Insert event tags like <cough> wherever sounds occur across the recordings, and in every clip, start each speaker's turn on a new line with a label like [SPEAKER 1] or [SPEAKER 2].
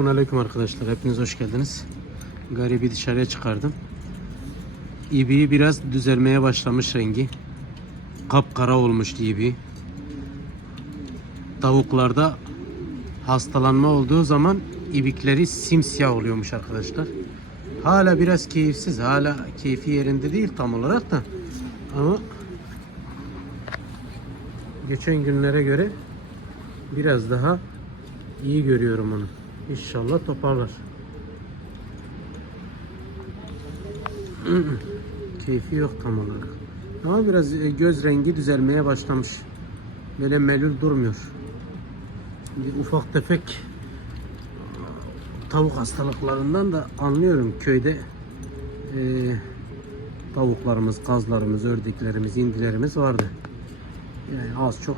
[SPEAKER 1] Aleyküm arkadaşlar. Hepiniz hoş geldiniz. Garibi dışarıya çıkardım. İbiği biraz düzelmeye başlamış rengi. Kapkara olmuş ibi. Tavuklarda hastalanma olduğu zaman ibikleri simsiyah oluyormuş arkadaşlar. Hala biraz keyifsiz. Hala keyfi yerinde değil tam olarak da. Ama geçen günlere göre biraz daha iyi görüyorum onu. İnşallah toparlar. <clears throat> Keyfi yok tam olarak. Ama biraz e, göz rengi düzelmeye başlamış. Böyle melul durmuyor. Bir ufak tefek tavuk hastalıklarından da anlıyorum köyde e, tavuklarımız, kazlarımız, ördeklerimiz, indilerimiz vardı. Yani az çok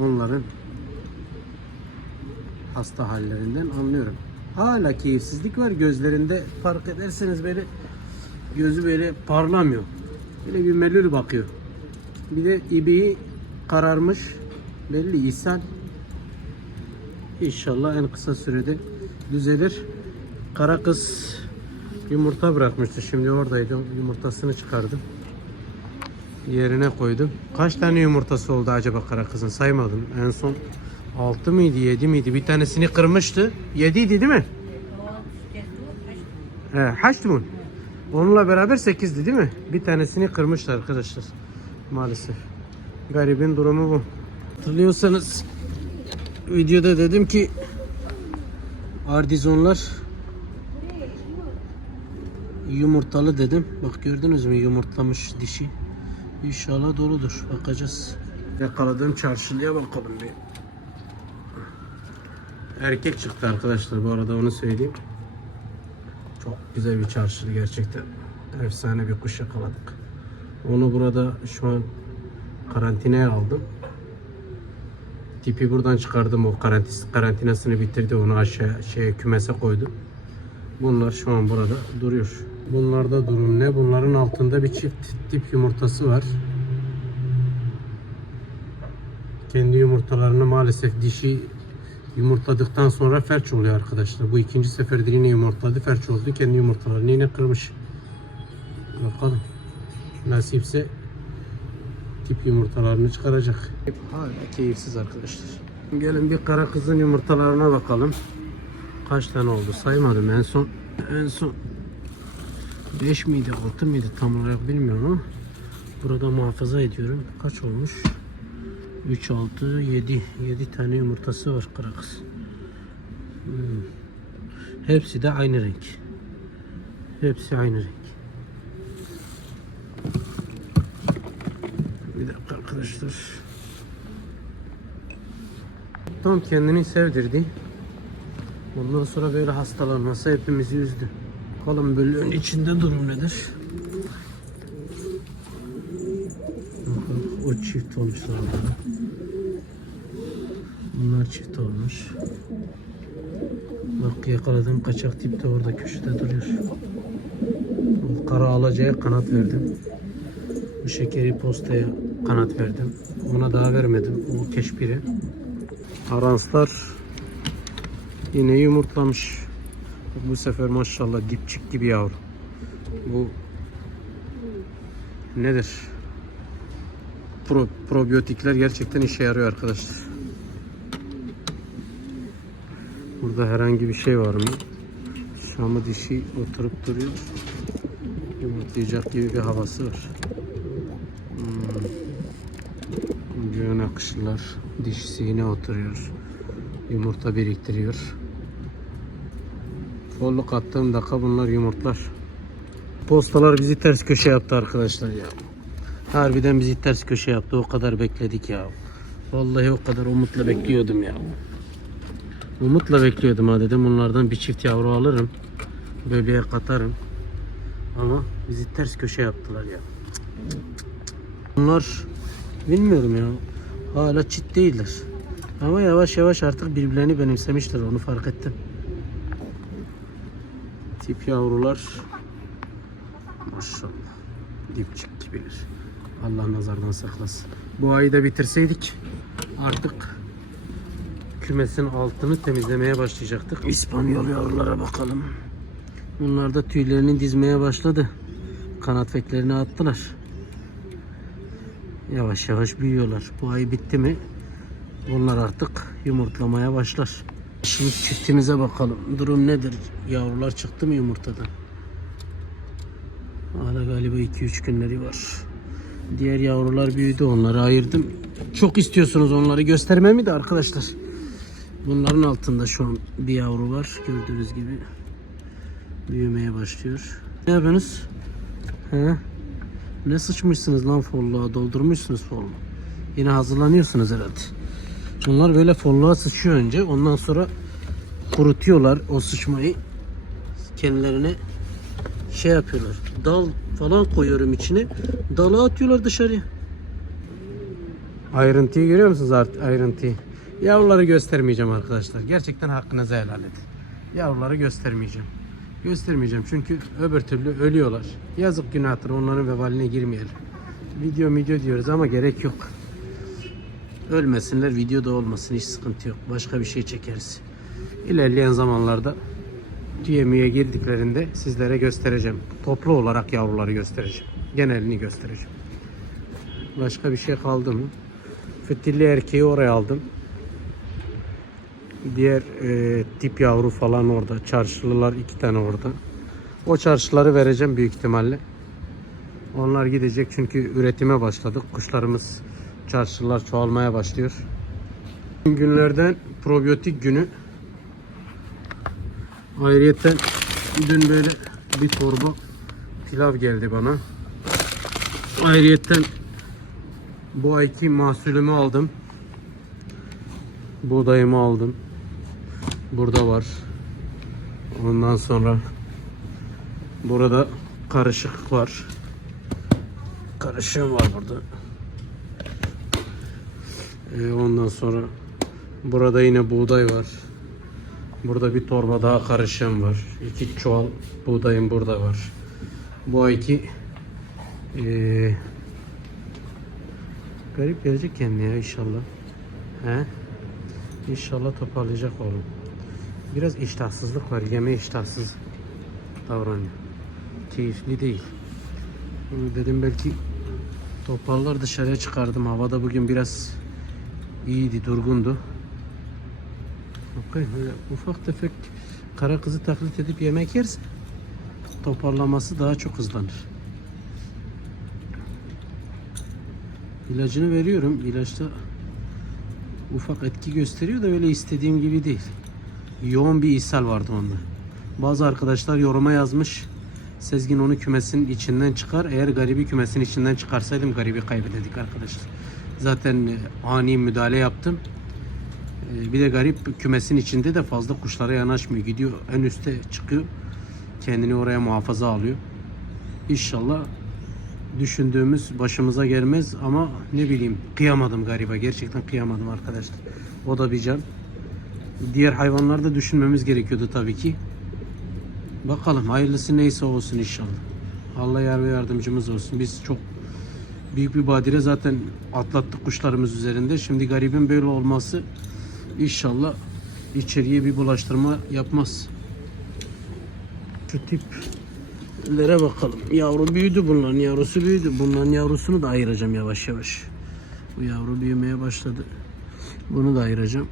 [SPEAKER 1] onların hasta hallerinden anlıyorum. Hala keyifsizlik var gözlerinde fark ederseniz böyle gözü böyle parlamıyor. Böyle bir melül bakıyor. Bir de ibiği kararmış. Belli ishal. İnşallah en kısa sürede düzelir. Kara kız yumurta bırakmıştı. Şimdi oradaydı. Yumurtasını çıkardım. Yerine koydum. Kaç tane yumurtası oldu acaba kara kızın saymadım. En son 6 mıydı 7 miydi? Bir tanesini kırmıştı. 7 idi değil mi? He, mı? Onunla beraber 8'di değil mi? Bir tanesini kırmışlar arkadaşlar. Maalesef. Garibin durumu bu. Hatırlıyorsanız videoda dedim ki Ardizonlar yumurtalı dedim. Bak gördünüz mü yumurtlamış dişi. İnşallah doludur. Bakacağız. Yakaladığım çarşılıya bakalım bir. Erkek çıktı arkadaşlar bu arada onu söyleyeyim. Çok güzel bir çarşılı gerçekten. Efsane bir kuş yakaladık. Onu burada şu an karantinaya aldım. Tipi buradan çıkardım o karantis, karantinasını bitirdi onu aşağı şeye kümese koydum. Bunlar şu an burada duruyor. Bunlarda durum ne? Bunların altında bir çift tip yumurtası var. Kendi yumurtalarını maalesef dişi yumurtladıktan sonra felç oluyor arkadaşlar. Bu ikinci seferdir yine yumurtladı, felç oldu. Kendi yumurtalarını yine kırmış. Bakalım. Nasipse tip yumurtalarını çıkaracak. Hala keyifsiz arkadaşlar. Gelin bir kara kızın yumurtalarına bakalım. Kaç tane oldu saymadım en son. En son 5 miydi 6 mıydı tam olarak bilmiyorum burada muhafaza ediyorum. Kaç olmuş? 3, 6, 7. 7 tane yumurtası var kara kız. Hmm. Hepsi de aynı renk. Hepsi aynı renk. Bir dakika arkadaşlar. Tam kendini sevdirdi. Ondan sonra böyle hastalanması hepimizi üzdü. Bakalım bölüğün içinde durum nedir? O çift olmuşlar orada. Bunlar çift olmuş. Bak yakaladığım kaçak tip de orada köşede duruyor. O kara alacaya kanat verdim. Bu şekeri postaya kanat verdim. Ona daha vermedim. O keşpiri. Aranslar yine yumurtlamış. Bu sefer maşallah dipçik gibi yavru. Bu nedir? Pro, probiyotikler gerçekten işe yarıyor arkadaşlar. Burada herhangi bir şey var mı? Şamı dişi oturup duruyor. Yumurtlayacak gibi bir havası var. Hmm. Göğün akışlılar. Dişisi yine oturuyor. Yumurta biriktiriyor. Kolluk attığım dakika bunlar yumurtlar. Postalar bizi ters köşe yaptı arkadaşlar ya. Harbiden bizi ters köşe yaptı. O kadar bekledik ya. Vallahi o kadar umutla bekliyordum ya. Umutla bekliyordum ha dedim. Bunlardan bir çift yavru alırım. Bebeğe katarım. Ama bizi ters köşe yaptılar ya. Bunlar bilmiyorum ya. Hala çit değiller. Ama yavaş yavaş artık birbirlerini benimsemişler. Onu fark ettim. Tip yavrular maşallah dipçik gibiler. Allah nazardan saklasın. Bu ayı da bitirseydik artık kümesin altını temizlemeye başlayacaktık. İspanyol yavrulara bakalım. Bunlar da tüylerini dizmeye başladı. Kanat beklerini attılar. Yavaş yavaş büyüyorlar. Bu ay bitti mi bunlar artık yumurtlamaya başlar. Şimdi çiftimize bakalım. Durum nedir? Yavrular çıktı mı yumurtadan? Hala galiba 2-3 günleri var. Diğer yavrular büyüdü. Onları ayırdım. Çok istiyorsunuz onları göstermemi de arkadaşlar. Bunların altında şu an bir yavru var. Gördüğünüz gibi. Büyümeye başlıyor. Ne yapıyorsunuz? He? Ne sıçmışsınız lan folluğa? Doldurmuşsunuz folluğu. Yine hazırlanıyorsunuz herhalde. Bunlar böyle folluğa sıçıyor önce. Ondan sonra kurutuyorlar o sıçmayı. Kendilerine şey yapıyorlar. Dal falan koyuyorum içine. Dalı atıyorlar dışarıya. Ayrıntıyı görüyor musunuz art ayrıntıyı? Yavruları göstermeyeceğim arkadaşlar. Gerçekten hakkınızı helal edin. Yavruları göstermeyeceğim. Göstermeyeceğim çünkü öbür türlü ölüyorlar. Yazık günahtır onların vebaline girmeyelim. Video video diyoruz ama gerek yok. Ölmesinler videoda olmasın hiç sıkıntı yok. Başka bir şey çekeriz. İlerleyen zamanlarda tüyemiye girdiklerinde sizlere göstereceğim. Toplu olarak yavruları göstereceğim. Genelini göstereceğim. Başka bir şey kaldı mı? Fitilli erkeği oraya aldım. Diğer e, tip yavru falan orada. Çarşılılar iki tane orada. O çarşıları vereceğim büyük ihtimalle. Onlar gidecek çünkü üretime başladık. Kuşlarımız çarşılar çoğalmaya başlıyor. Günlerden probiyotik günü. Ayrıyeten dün böyle bir torba pilav geldi bana. Ayrıyeten bu ayki mahsulümü aldım. Buğdayımı aldım. Burada var. Ondan sonra burada karışık var. Karışığım var burada. Ee, ondan sonra burada yine buğday var. Burada bir torba daha karışığım var. İki çuval buğdayım burada var. Bu ayki ee, garip gelecek kendine ya inşallah. He? İnşallah toparlayacak oğlum. Biraz iştahsızlık var. Yeme iştahsız davranıyor. Keyifli değil. Dedim belki toparlar dışarıya çıkardım. Havada bugün biraz iyiydi, durgundu. Öyle ufak tefek kara kızı taklit edip yemek yerse toparlaması daha çok hızlanır. İlacını veriyorum. İlaçta ufak etki gösteriyor da öyle istediğim gibi değil. Yoğun bir ishal vardı onda. Bazı arkadaşlar yoruma yazmış. Sezgin onu kümesin içinden çıkar. Eğer garibi kümesin içinden çıkarsaydım garibi kaybederdik arkadaşlar. Zaten e, ani müdahale yaptım. E, Bir de garip kümesin içinde de fazla kuşlara yanaşmıyor. Gidiyor en üste çıkıyor. Kendini oraya muhafaza alıyor. İnşallah düşündüğümüz başımıza gelmez ama ne bileyim kıyamadım gariba. Gerçekten kıyamadım arkadaşlar. O da bir can. Diğer hayvanları da düşünmemiz gerekiyordu tabii ki. Bakalım hayırlısı neyse olsun inşallah. Allah yar ve yardımcımız olsun. Biz çok büyük bir badire zaten atlattık kuşlarımız üzerinde. Şimdi garibin böyle olması inşallah içeriye bir bulaştırma yapmaz. Şu tiplere bakalım. Yavru büyüdü bunların yavrusu büyüdü. Bunların yavrusunu da ayıracağım yavaş yavaş. Bu yavru büyümeye başladı. Bunu da ayıracağım.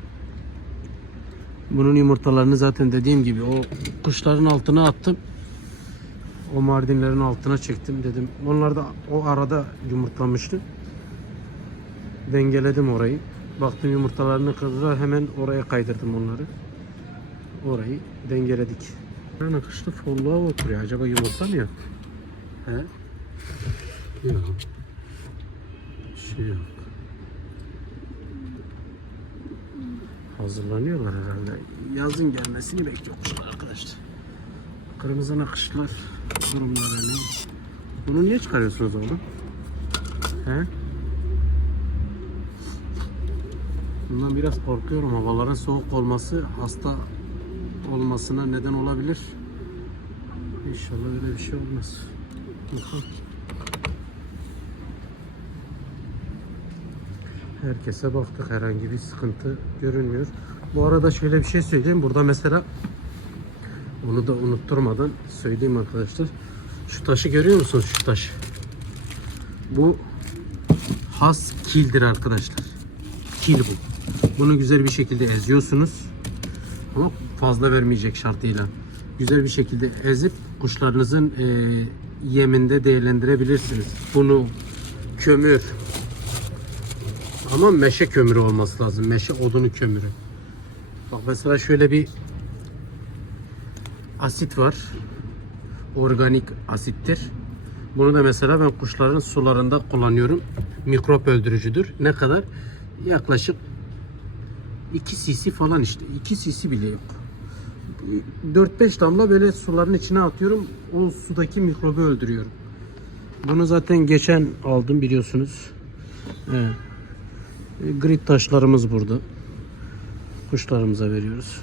[SPEAKER 1] Bunun yumurtalarını zaten dediğim gibi o kuşların altına attım. O mardinlerin altına çektim dedim. Onlar da o arada yumurtlamıştı. Dengeledim orayı. Baktım yumurtalarını kırdılar hemen oraya kaydırdım onları. Orayı dengeledik. Yani kışta folluğa oturuyor. Acaba yumurta mı yok? He? Yok. Şey yok. Hazırlanıyorlar herhalde. Yazın gelmesini bekliyormuşlar arkadaşlar. Kırmızı nakışlar durumları ne? Bunu niye çıkarıyorsunuz oğlum? He? Bundan biraz korkuyorum. Havaların soğuk olması hasta olmasına neden olabilir. İnşallah öyle bir şey olmaz. Bakalım. Herkese baktık herhangi bir sıkıntı görünmüyor. Bu arada şöyle bir şey söyleyeyim. Burada mesela onu da unutturmadan söyleyeyim arkadaşlar. Şu taşı görüyor musunuz? Şu taş. Bu has kildir arkadaşlar. Kil bu. Bunu güzel bir şekilde eziyorsunuz. Ama fazla vermeyecek şartıyla. Güzel bir şekilde ezip kuşlarınızın e, yeminde değerlendirebilirsiniz. Bunu kömür ama meşe kömürü olması lazım. Meşe odunu kömürü. Bak mesela şöyle bir asit var. Organik asittir. Bunu da mesela ben kuşların sularında kullanıyorum. Mikrop öldürücüdür. Ne kadar? Yaklaşık 2 cc falan işte. 2 cc bile yok. 4-5 damla böyle suların içine atıyorum. O sudaki mikrobu öldürüyorum. Bunu zaten geçen aldım biliyorsunuz. Evet. E, Grit taşlarımız burada. Kuşlarımıza veriyoruz.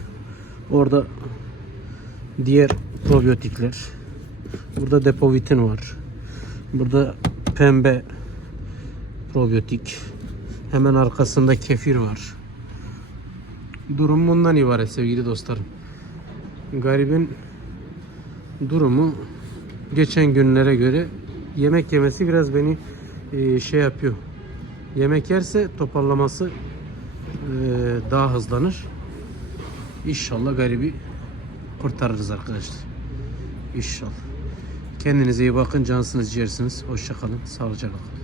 [SPEAKER 1] Orada diğer probiyotikler. Burada depovitin var. Burada pembe probiyotik. Hemen arkasında kefir var. Durum bundan ibaret sevgili dostlarım. Garibin durumu geçen günlere göre yemek yemesi biraz beni e, şey yapıyor. Yemek yerse toparlaması e, daha hızlanır. İnşallah garibi kurtarırız arkadaşlar. İnşallah. Kendinize iyi bakın. Cansınız, ciğersiniz. Hoşça kalın. Sağlıcakla kalın.